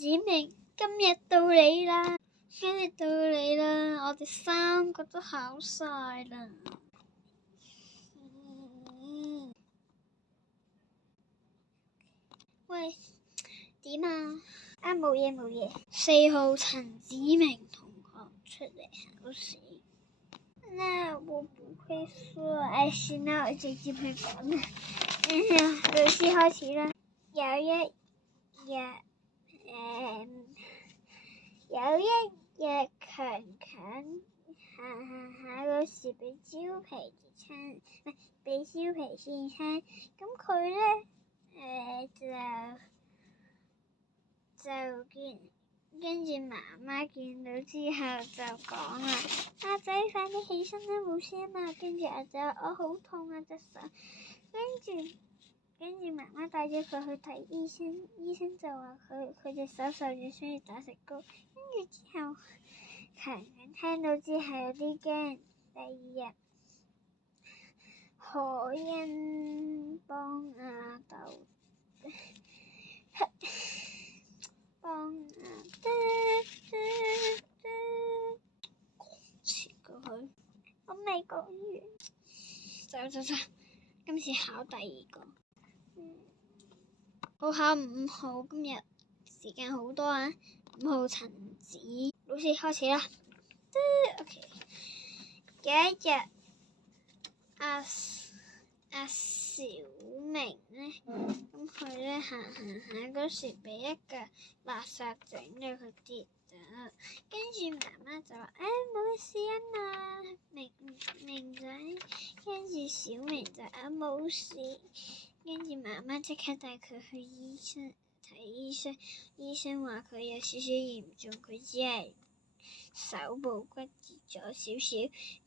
子明，今日到你啦！我哋3個都考晒啦。喂，點啊？冇嘢。4號陳子明同學出嚟考試。那我不會說，算啦，我直接去講啦。老師開始啦。有一日強行下嗰時俾蕉皮先生，咁佢咧就跟住媽媽見到之後就講啦：阿仔快啲起身啦，冇事啊嘛。跟住阿仔我好痛啊隻手，跟住媽媽帶咗佢去睇醫生，醫生就話佢隻手受咗傷要打石膏。跟住之後強聽到之後有啲驚。第2日可欣幫阿豆切過去，我未講完。走，今次考第2個。我考5號，今日時間好多啊。5號陳子，老師開始啦。OK。有一日，阿小明咧，咁佢咧行下嗰時，俾一嚿垃圾整到佢跌咗，跟住媽媽就話：冇事啊嘛，明仔。跟住小明就冇事，跟住媽媽即刻帶佢去睇醫生。醫生話佢有少少嚴重，佢只係手部骨折咗少少，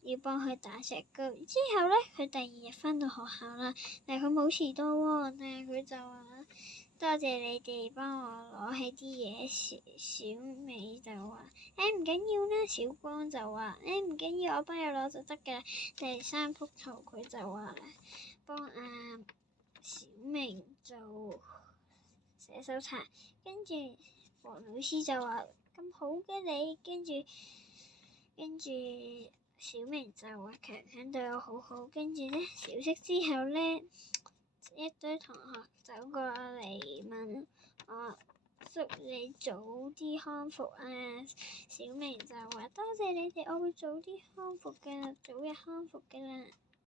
要幫佢打石膏。之後咧，佢第2日返到學校啦，但係佢冇遲到喎。但係佢就話：多謝你哋幫我攞起啲嘢。小美就話：唔緊要啦。小光就話：唔緊要，我幫你攞就得㗎啦。第3幅圖佢就話幫小明做寫手冊，跟住黃老師就話：咁好嘅你。跟住小明就話強對我好好。跟住咧，小息之後咧，一堆同學走過嚟問我：祝你早啲康復啊！小明就話：多謝你哋，我會早啲康復㗎，早日康復㗎啦。